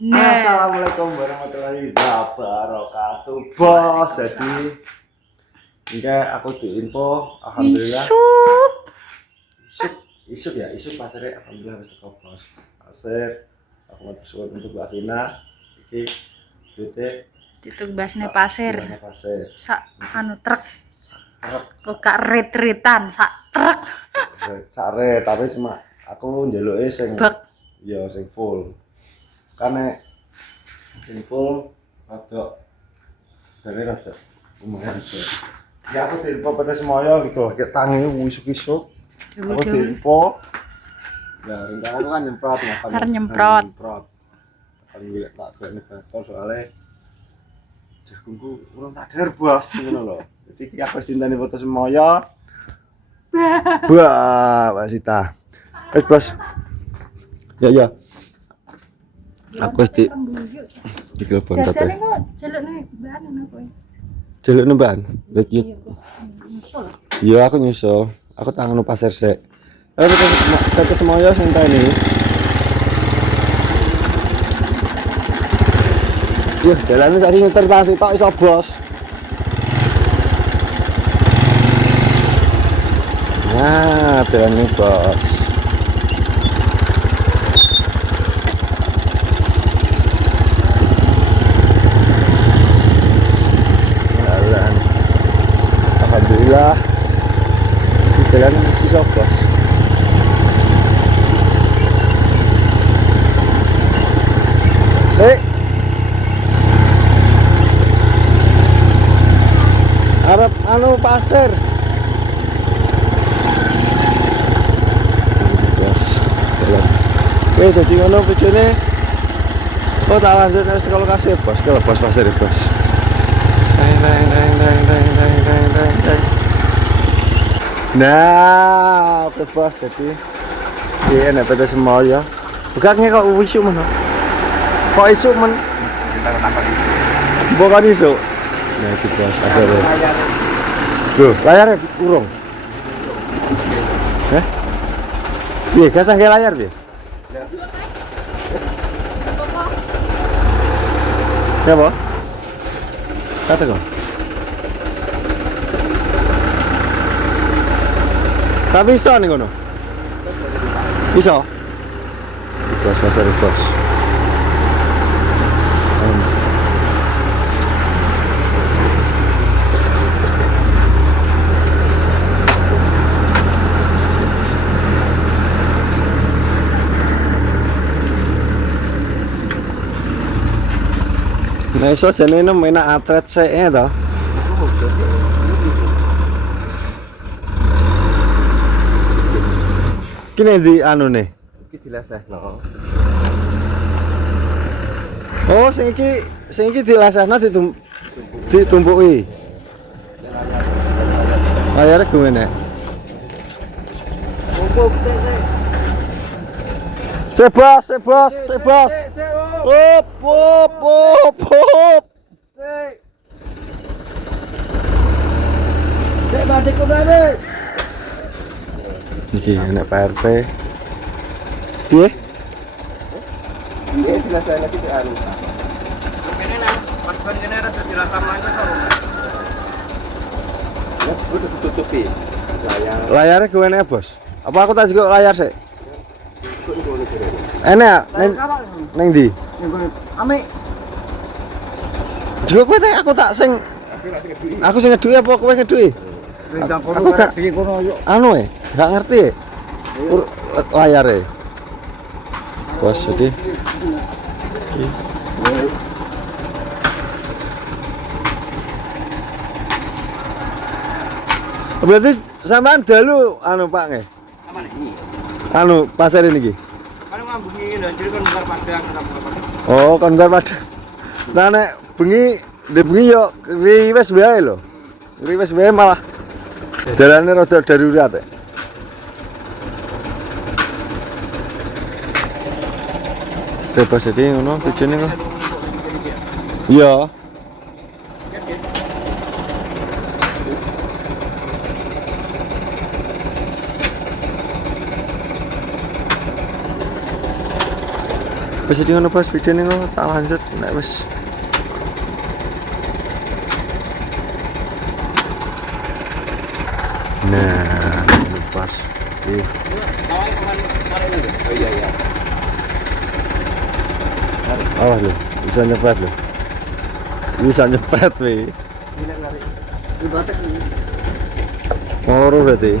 Nah, Assalamualaikum warahmatullahi wabarakatuh, bos. Jadi ini aku diinfo, alhamdulillah. Isuk ya, isuk pasarnya alhamdulillah harus teko, bos. Pasir, aku mau bersyukur untuk Mbak Vina. Iki duitnya ditugasne pasir. pasir. Sak anu truk. Truk. Kok gak rit-ritan, sak truk. Sare, tapi cuma aku njaluke sing Bak. ya sing full. Karena sing full rada dari rada lumayan sih. Ya aku diinfo PT Semoyo gitu, kayak tangi wisuk-wisuk. Aku diinfo. Ya rencana aku kan nyemprot, Harus nyemprot. Kan lihat tak berani batal soalnya jagungku urung tak der, bos, ngono lho. Jadi iki aku wis dinteni foto Semoyo. Wah, Mbak Sita. Bos. Ya. Aku wis di telepon tapi. Jajane kok jelekne mbane napa? Jelek nemban. Lihat yuk. Nyusul. Iya aku nyusul. Aku tangan pasir sik. Kita semuanya sing tani. Yuk, jalannya tadi nyetir taksi tok iso, bos. Nah, jalannya bos. Jalan. Alhamdulillah. Jalan masih sok, bos. Arab anu pasir. Bos, jalan. Wes jadi ngono videone. Oh, tak lanjut nek kalau kasih, bos. Kalau bos pasir, bos. Deng. Nah, oke bos, jadi iya nek PT Semoyo. Bukannya kok isu men. Kok isu men? Kita takon isu. Bukan isu. Nah, itu bos, pasir. Loh, layarnya urung. Piye, gasang ke layar piye? Ya, Pak. Kata kok. Tapi iso nih ngono. Iso. Bos pasar bos. Nah, iso jane enak atret sik to. Kini di anu nih. Iki dilesehno. Oh, sing iki dilesehno ditumpuki. Layare gue nek. Sebas. Hop. Dek badik kok bae. Iki enak PRP. Piye? Iki dilesehno iki anu. Kene nang pas ban kene ora dilatam aja kok. Ya, udah ditutupi. Layarnya gue nek, bos. Apa aku tak juga layar sik? Enak, neng ndi? Ame. Juga kowe tak aku tak sing aku sing ngeduki apa kowe ngeduki? Aku gak anu gak ngerti. Layare. Bos jadi. Berarti sampean dalu anu Pak nggih? Apa nih? Anu pasar ini iki. Kan ngambungi lho, jadi kan bentar padang apa. Oh, kon bentar padang. Nah nek bengi, ndek bengi yo riwes wae lho. Riwes wae malah dalane rada darurat. Bebas jadi ngono tujuane ngono. Iya. Wis iki ngono Bos, videone ngono tak lanjut nek wis. Nah, ini pas. Ih. Oh iya. Awas lu, bisa nyepet lu. Bisa nyepet weh. Ngoro berarti.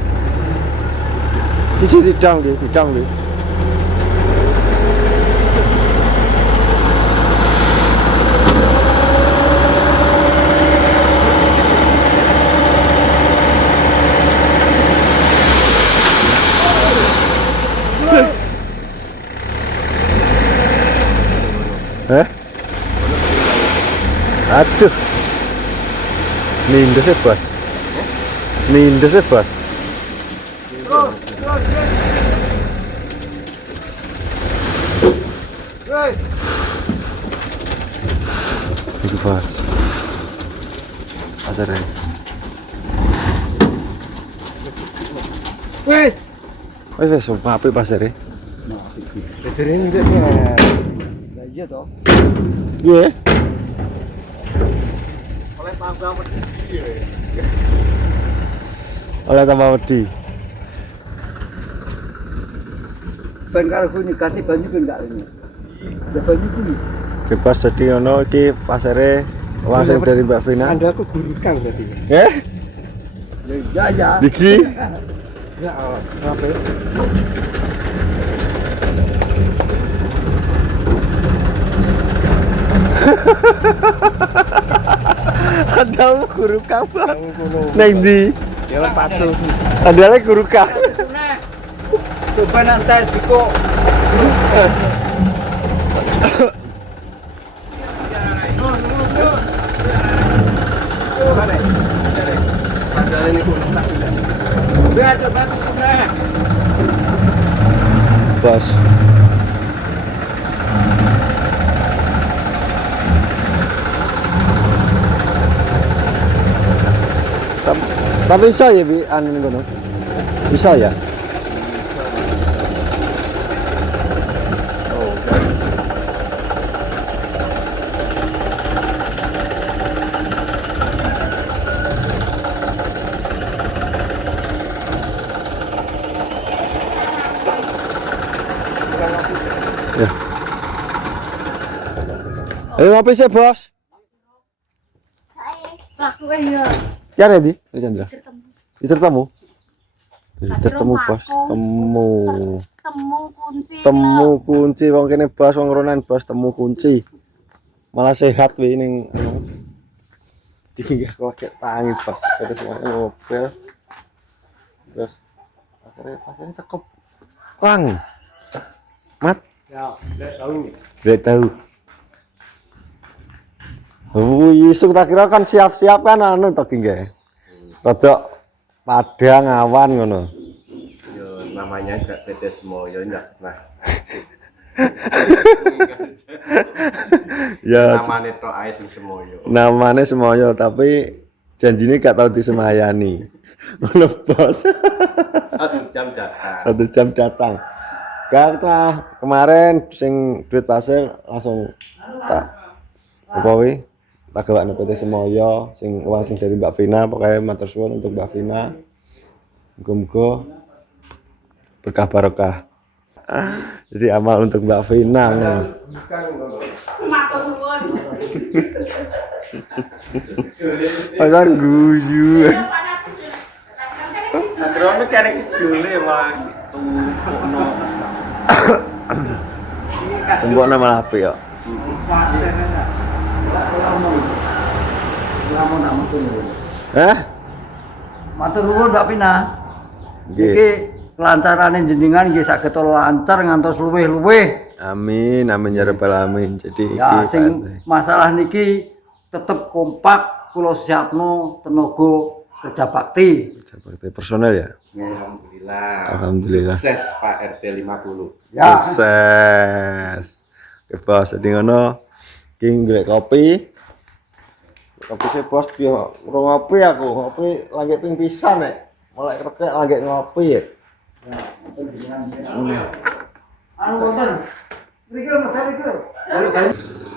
Iki didang di. Aduh. Nindes ya, Bos. Nindes ya, Bos. Itu Bos. Pasar ya. Wes. Wes, apik pasar ya. Jadi ini enggak sih. Nah, iya toh. Iya. Oleh tambah wedi. Ben karo kuwi kasih banyu ben gak ini. Ya banyu kuwi. Bebas jadi ono iki pasare wong sing dari Mbak Vina. Anda aku guru kang berarti. Ya. Diki. Ya, sampai. Ada guru kang Bos. Neng ndi? Ya pacu. Ada guru kang. Coba nanti diko. Bos. Tapi bisa ya Bi, anu ngono. Bisa ya? Ya. Ayo ngopi sih, Bos. Aku ya. Ya Redi, Chandra. Tertemu. Tertemu Bos, temu kunci wong kene Bos, wong ronan Bos, temu kunci. Malah sehat we ning anu. Diinggah kok tangi Bos, terus mobil. Terus akhirnya pasane teko Kang. Mat. Ya, tahu. Gak tahu. Isuk tak kira kan siap-siap kan anu to nggih. Rodok padang awan ngono. Yo namanya gak PT Semoyo enggak. Nah. Ya Namanya tok ae sing Semoyo. namanya Semoyo tapi janjine gak tau disemayani. Ngono Bos. 1 jam datang. 1 jam datang. Karena kemarin sing duit pasir langsung tak apa wi? Tak gawakno PT Semoyo sing uang sing dari Mbak Vina, pokoknya matur suwun untuk Mbak Vina. Muga-muga berkah barokah. Jadi amal untuk Mbak Vina. Matur nuwun. Pasar guyu. Drone kene kidule wae tumpukno. Tumpukno malah apik ya. Pasir enak. Lamun nak matur nuwun. Hah? Matur nuwun Mbak Pina. Nggih. Iki kelancarane jenengan nggih saged lancar ngantos luweh-luweh. Amin, amin ya rabbal alamin. Jadi Ya iki sing Pak. masalah niki tetep kompak kula siapno tenaga kerja bakti. Seperti personel ya. Alhamdulillah. Alhamdulillah. Sukses Pak RT 50. Ya. Sukses. Oke Bos, jadi ngono ki golek kopi. Kopi sih Bos piye ngopi aku, ngopi lagi ping pisan nek. Mulai kerek lagi ngopi ya. Anu wonten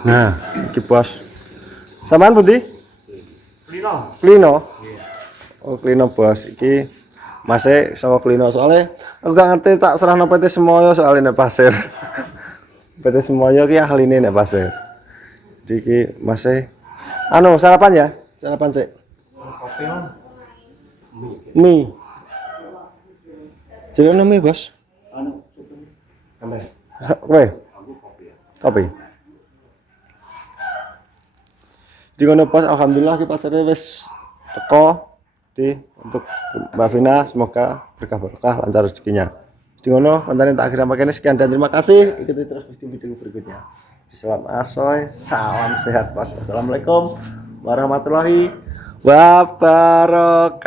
Nah, iki bos. Samaan pundi? Lino. Klino. Oh, Klino bos. Iki Mase saka Klino soalnya aku gak ngerti tak serahno PT Semoyo soalnya nek pasir. PT Semoyo ki ahline nek pasir. Jadi iki Mase anu sarapan ya? Sarapan sik. Kopi Om. Mie. Jangan mie, Bos. Anu, Kowe. Kopi. Di kono pas alhamdulillah ki pasare wis teko di untuk Mbak Vina, semoga berkah barokah lancar rezekinya. Di kono konten tak akhirnya makanya sekian dan terima kasih. Ikuti terus video-video berikutnya. Salam asoy, salam sehat Bos. Wassalamualaikum warahmatullahi wabarakatuh.